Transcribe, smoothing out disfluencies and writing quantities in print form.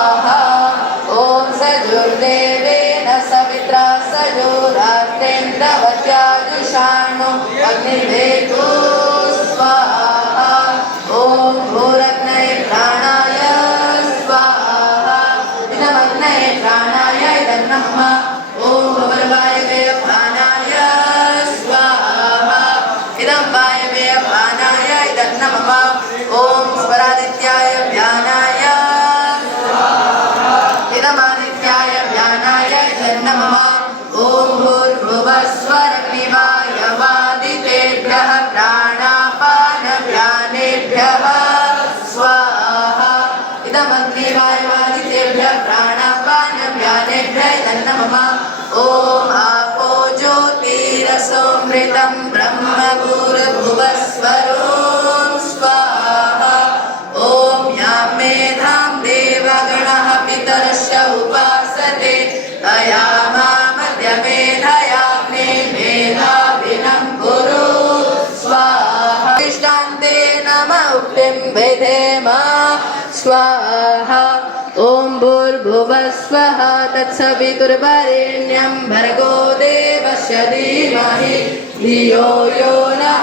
ॐ सजुर्देवेन सवित्रा सजोरात्रेन्द्रवत्याजुषाणो अग्निवेदो स्वाहा। ॐ भूरग्नये प्राणाय स्वाहा। इदमग्नये प्राणाय इदं नमः। ॐ भुवर्वायवे प्राणाय स्वाहा। इदं वायवे प्राणाय इदं नमः। ॐ स्वरादित्याय व्यानाय इदमादित्याय व्यानाय इदं नमः। ॐ भूर्भुवस्वरग्निवायवादितेभ्यः प्राणापानव्यानेभ्यः स्वाहा। इदमग्निवायवादितेभ्यः प्राणापानव्यानेभ्यः इदं नमः। ॐ आपो ज्योतिरसोमृतं ब्रह्म भूर्भुवस्वरो स्वाहा। ॐ यां मेधां देवगणः पितरश्च उपासते तयामामद्यमेधयाग्ने मेधाविनं कुरु स्वाहा। इष्टान्ते नम उक्तिं विधेम स्वाहा। ॐ भूर्भुवस्वः तत्सवितुर्वरेण्यं भर्गो देवस्य धीमहि धियो यो नः